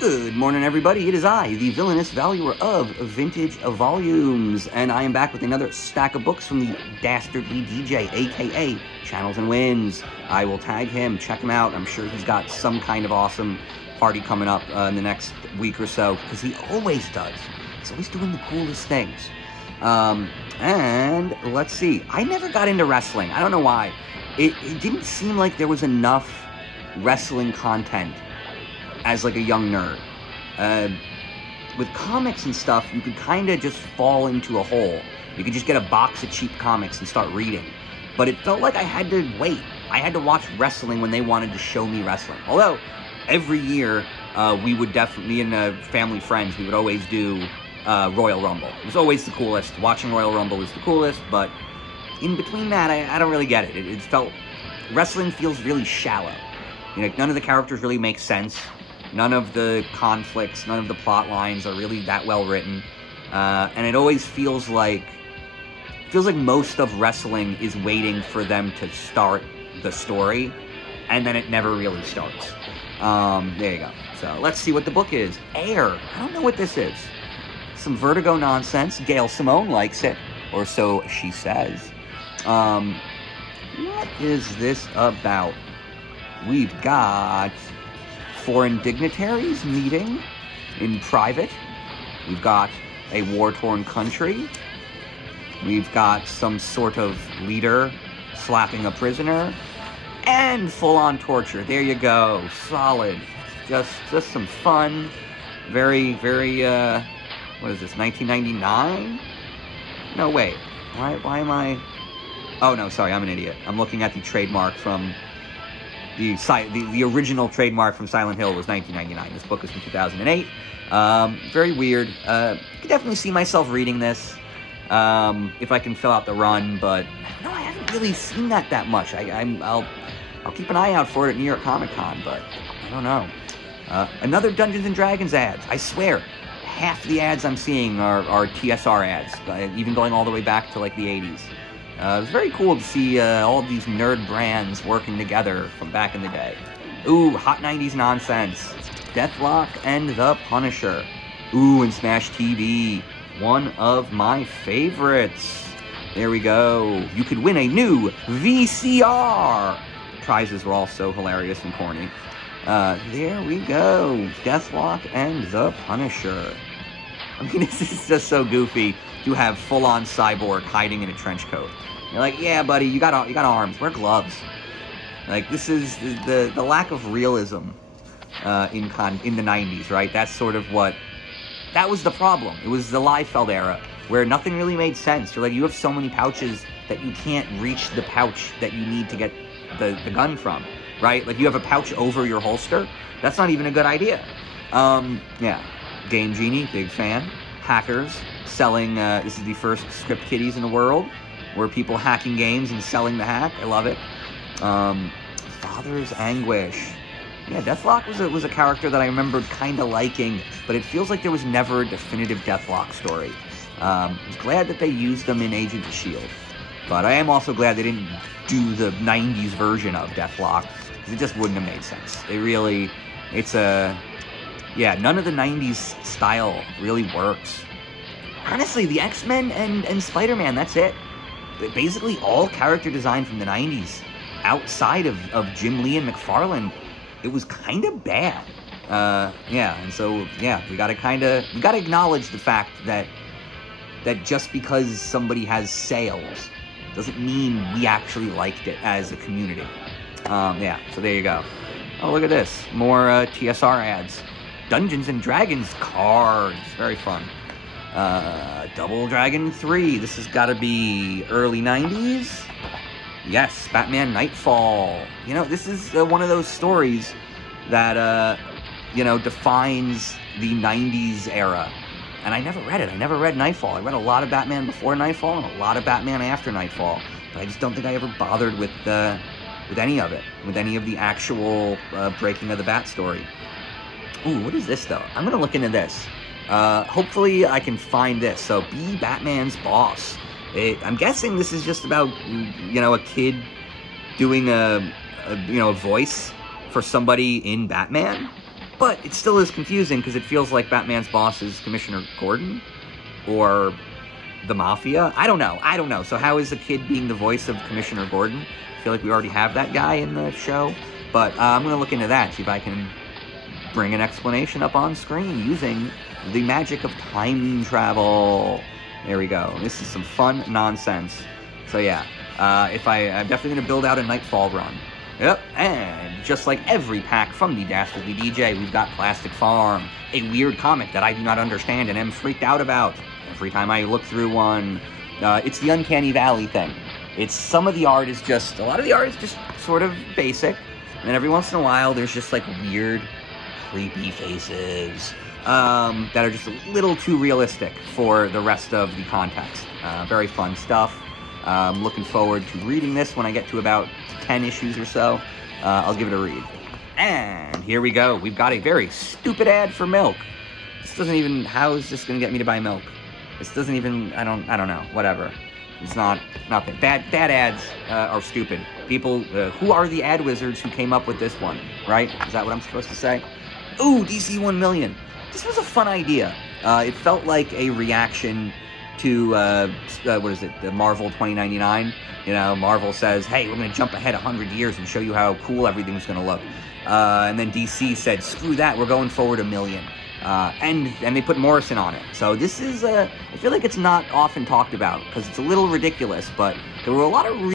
Good morning, everybody. It is I, the villainous valuer of vintage volumes, and I am back with another stack of books from the Dastardly DJ, aka Channels and Wins. I will tag him, check him out. I'm sure he's got some kind of awesome party coming up in the next week or so, because he always does. He's always doing the coolest things. And let's see. I never got into wrestling. I don't know why. It didn't seem like there was enough wrestling content as like a young nerd. With comics and stuff, you could kind of just fall into a hole. You could just get a box of cheap comics and start reading. But it felt like I had to wait. I had to watch wrestling when they wanted to show me wrestling. Although, every year, we would definitely, me and family friends, we would always do Royal Rumble. It was always the coolest. Watching Royal Rumble was the coolest, but in between that, I don't really get it. It felt, wrestling feels really shallow. You know, none of the characters really make sense. None of the conflicts, none of the plot lines are really that well written. And it always feels like most of wrestling is waiting for them to start the story, and then it never really starts. There you go. So let's see what the book is. Air. I don't know what this is. Some Vertigo nonsense. Gail Simone likes it, or so she says. What is this about? We've got foreign dignitaries meeting in private. We've got a war-torn country. We've got some sort of leader slapping a prisoner. And full-on torture. There you go. Solid. Just some fun. Very, very, what is this, 1999? No, wait. Why am I... Oh, no, sorry, I'm an idiot. I'm looking at the trademark from... The original trademark from Silent Hill was 1999. This book is from 2008. Very weird. I could definitely see myself reading this if I can fill out the run, but no, I haven't really seen that much. I'll keep an eye out for it at New York Comic Con, but I don't know. Another Dungeons and Dragons ads. I swear, half the ads I'm seeing are TSR ads, even going all the way back to like the 80s. It's very cool to see all these nerd brands working together from back in the day. Ooh, hot 90s nonsense. Deathlock and the Punisher. Ooh, and Smash TV. One of my favorites. There we go. You could win a new VCR. The prizes were all so hilarious and corny. There we go. Deathlock and the Punisher. I mean, this is just so goofy to have full-on Cyborg hiding in a trench coat. You're like, yeah, buddy, you got arms. Wear gloves. Like, this is the lack of realism in the 90s, right? That's sort of what... That was the problem. It was the Liefeld era, where nothing really made sense. You're like, you have so many pouches that you can't reach the pouch that you need to get the gun from, right? Like, you have a pouch over your holster. That's not even a good idea. Yeah. Game Genie, big fan. Hackers, selling, this is the first script kiddies in the world, where people hacking games and selling the hack. I love it. Father's Anguish. Yeah, Deathlock was a character that I remembered kind of liking, but it feels like there was never a definitive Deathlock story. I was glad that they used them in Agents of S.H.I.E.L.D., but I am also glad they didn't do the 90s version of Deathlock, because it just wouldn't have made sense. Yeah, none of the 90s style really works. Honestly, the X-Men and Spider-Man, that's it. Basically, all character design from the 90s, outside of Jim Lee and McFarlane, it was kind of bad. Yeah, and so, yeah, we gotta acknowledge the fact that just because somebody has sales doesn't mean we actually liked it as a community. Yeah, so there you go. Oh, look at this. More TSR ads. Dungeons and Dragons cards. Very fun. Double Dragon 3. This has got to be early 90s. Yes, Batman Nightfall. You know, this is one of those stories that, you know, defines the 90s era. And I never read it. I never read Nightfall. I read a lot of Batman before Nightfall and a lot of Batman after Nightfall. But I just don't think I ever bothered with any of it. With any of the actual breaking of the Bat story. Ooh, what is this, though? I'm going to look into this. Hopefully I can find this. So, Be Batman's Boss. I'm guessing this is just about, you know, a kid doing a voice for somebody in Batman. But it still is confusing because it feels like Batman's boss is Commissioner Gordon or the Mafia. I don't know. So how is a kid being the voice of Commissioner Gordon? I feel like we already have that guy in the show. But I'm going to look into that, see if I can bring an explanation up on screen using the magic of time travel. There we go. This is some fun nonsense. So yeah, I'm definitely going to build out a Nightfall run. Yep, and just like every pack from the Dastardly DJ, we've got Plastic Farm, a weird comic that I do not understand and am freaked out about every time I look through one. It's the Uncanny Valley thing. It's some of the art is just, a lot of the art is just sort of basic, and every once in a while there's just like weird, creepy faces that are just a little too realistic for the rest of the context. Very fun stuff. I'm looking forward to reading this when I get to about 10 issues or so. I'll give it a read. And here we go. We've got a very stupid ad for milk. This doesn't even, how is this going to get me to buy milk? This doesn't even, I don't know, whatever. It's nothing. Bad ads are stupid. People, who are the ad wizards who came up with this one, right? Is that what I'm supposed to say? Ooh, DC 1 million. This was a fun idea. It felt like a reaction to, what is it, the Marvel 2099. You know, Marvel says, hey, we're going to jump ahead 100 years and show you how cool everything's going to look. And then DC said, screw that, we're going forward 1 million. And they put Morrison on it. So this is, I feel like it's not often talked about because it's a little ridiculous, but there were a lot of